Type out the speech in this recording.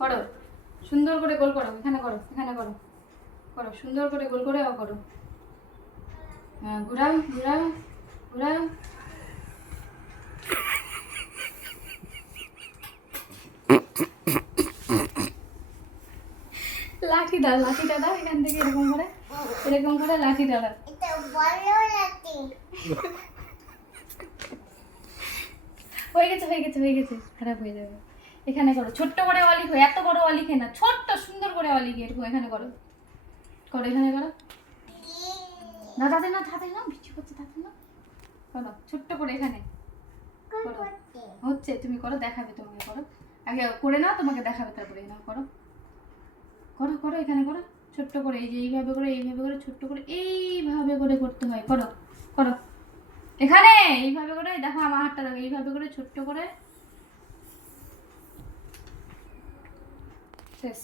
করো, সুন্দর করে গোল করো, এখানে করো, এখানে করো, করো সুন্দর করে গোল করে করো। হ্যাঁ, ঘুরাও ঘুরাও ঘুরাও। লাঠিটা লাঠিটা দাও, এখান থেকে এরকম করে লাঠিটা দাও। হয়ে গেছে হয়ে গেছে হয়ে গেছে, খারাপ হয়ে যাবে। এখানে করো, ছোট্ট করে অলিখ, এত বড় অলিখে না, ছোট্ট সুন্দর করে অলিখে এরকম এখানে করো, করো এখানে করো। না তাতে না, তাতে না, বিচ্ছু করছে, তাতে না, করো ছোট্ট করে এখানে করো। হচ্ছে, তুমি করো, দেখাবে তোমাকে, করো আগে করে নাও, তোমাকে দেখাবে, তারপরে নাও করো, করো করো এখানে করো, ছোট্ট করে, এই যে এইভাবে করে, এইভাবে করে, ছোট্ট করে এইভাবে করে করতে হয়, করো করো এখানে এইভাবে করে, দেখো আমার হাতটা দেখো, এইভাবে করে ছোট্ট করে শেষ।